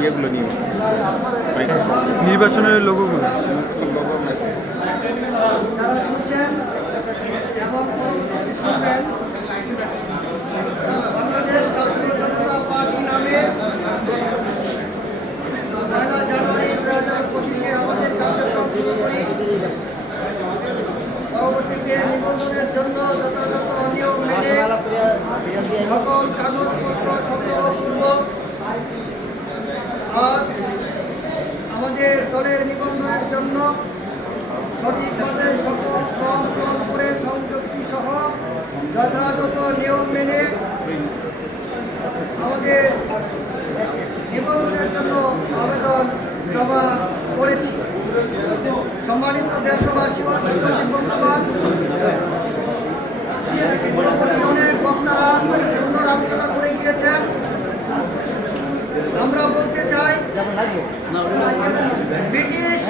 ইয়েগুলো নিয়ে নির্বাচনের লোগোগুলো যারা শুনছেন এবং পরবর্তীতে শুনবেন, বাংলাদেশ জাতীয় জনতা পার্টি নামে 1 জানুয়ারি 2025 আমাদের কার্যক্রম শুরু করি। পরবর্তীতে নিবন্ধনের জন্য যথাযথ নিয়ম মেনে সকল কাগজপত্র সংগ্রহপূর্বক আজ আমাদের দলের নিবন্ধনের জন্য সঠিকভাবে সকল ফর্ম পূরণ করে সংযুক্তি সহ যথাযথ নিয়ম মেনে আমাদের নিবন্ধনের জন্য আবেদন জমা করেছি। সম্মানিত দেশবাসী ও সাংবাদিক বন্ধুগণ, পরবর্তী অনেক বক্তারা সুন্দর আলোচনা করে গিয়েছেন। আমরা বলতে চাই, ব্রিটিশ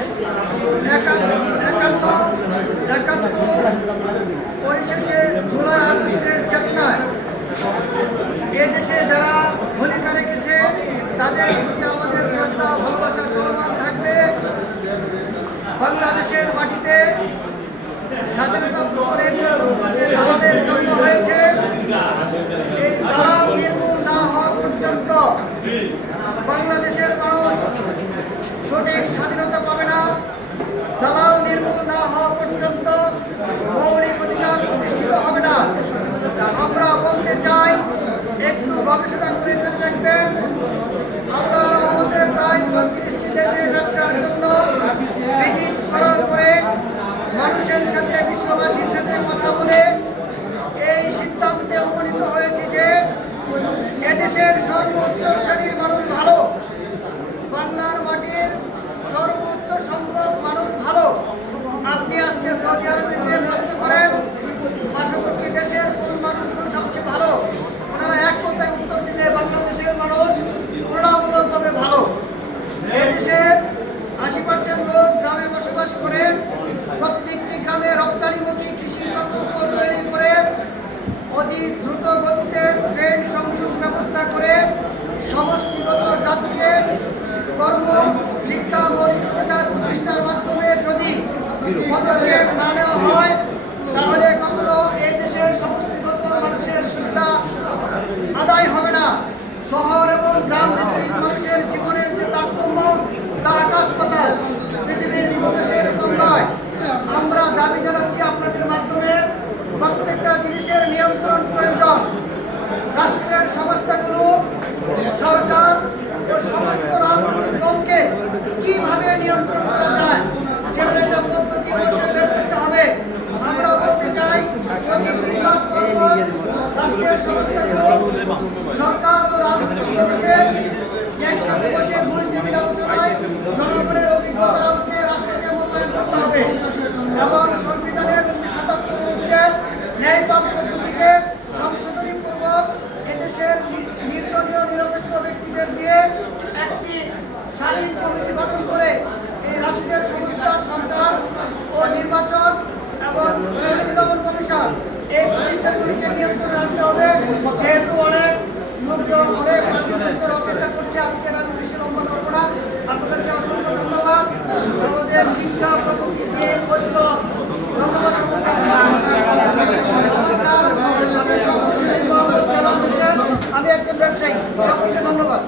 71 পরিশেষে জুলাই আগস্টের চেতনায় এদেশে যারা ভূমিকা রেখেছে তাদের প্রতি আমাদের শ্রদ্ধা ভালোবাসা চলমান থাকবে। বাংলাদেশের মাটিতে স্বাধীনতা পরে যে দালালের জন্ম হয়েছে, এই দালাল নির্মূল না হওয়া পর্যন্ত বাংলাদেশের মানুষ সঠিক স্বাধীনতা পাবে না। দালাল নির্মূল না হওয়া পর্যন্ত মৌলিক অধিকার প্রতিষ্ঠিত হবে না। আমরা বলতে চাই, একটু গবেষণা করে দেখবেন, আল্লাহর রহমতে প্রায় 35টি দেশে ব্যবসার জন্য ভিজিট করার পরে মানুষের সাথে, বিশ্ববাসীর সাথে কথা বলে এই সিদ্ধান্তে উপনীত হয়েছে যে এদেশের সর্বোচ্চ শ্রেণীর মানুষ ভালো, বাংলার মাটির সর্বোচ্চ সংখ্যক মানুষ ভালো। আপনি আজকে সৌদি আরবে যে প্রশ্ন করেন পার্শ্ববর্তী দেশের কোন মানুষগুলো সবচেয়ে ভালো, ওনারা এক কথায় উত্তর দিলে বাংলাদেশের মানুষ তুলনামূলকভাবে ভালো। এদেশের 80% লোক গ্রামে বসবাস করে, প্রত্যেকটি গ্রামে রপ্তানিমুখী কৃষি প্রকল্প তৈরি করে অতি দ্রুত গতিতে ট্রেন সংযোগ ব্যবস্থা করে সমষ্টিগত জাতিকে কর্ম, শিক্ষা, মৌলিক অধিকার প্রতিষ্ঠার মাধ্যমে যদি পদক্ষেপ না নেওয়া হয়, তাহলে কখনো এই দেশের সমষ্টিগত মানুষের সুবিধা আদায় হবে না। শহর এবং গ্রাম ভিত্তিক মানুষের জীবনের যে তারতম্য, তা আকাশ পাতাল, পৃথিবীর বিপদেশে এরকম নয়। আমরা দাবি জানাচ্ছি আপনাদের মাধ্যমে, প্রত্যেকটা জিনিসের নিয়ন্ত্রণ প্রয়োজন। রাষ্ট্রের সংস্থাগুলো, সরকার ও সমস্ত রাজনৈতিক দলকে কিভাবে নিয়ন্ত্রণ করা যায়, সেটার একটা পদ্ধতি অবশ্যই বের করতে হবে। আমরা বলতে চাই, প্রতি 3 মাস পর পর রাষ্ট্রের সংস্থাগুলো, সরকার ও রাজনৈতিক দলকে একসাথে বসে গুরুত্বপূর্ণ আলোচনায় জনগণের অভিজ্ঞতার আলোকে রাষ্ট্রকে মূল্যায়ন করতে হবে এবং সংবিধানের 77 অনুচ্ছেদ ন্যায়পাল পদ্ধতিকে সংশোধনী পূর্বক এদেশের নির্দলীয় নিরপেক্ষ ব্যক্তিদের দিয়ে একটি স্বাধীন কমিটি গঠন করে এই রাষ্ট্রের সংস্থা, সরকার ও নির্বাচন এবং দুর্নীতি দমন কমিশন, এই প্রতিষ্ঠানগুলিকে নিয়ন্ত্রণে আনতে হবে। যেহেতু অনেক লোকজন অনেক অপেক্ষা করছে, আজকের আমি বেশি লম্বা করবো না। আপনাদেরকে অসংখ্য ধন্যবাদ। আমাদের শিক্ষা প্রগতি দিয়ে ধন্যবাদ। আমি একজন ব্যবসায়ী, সকলকে ধন্যবাদ।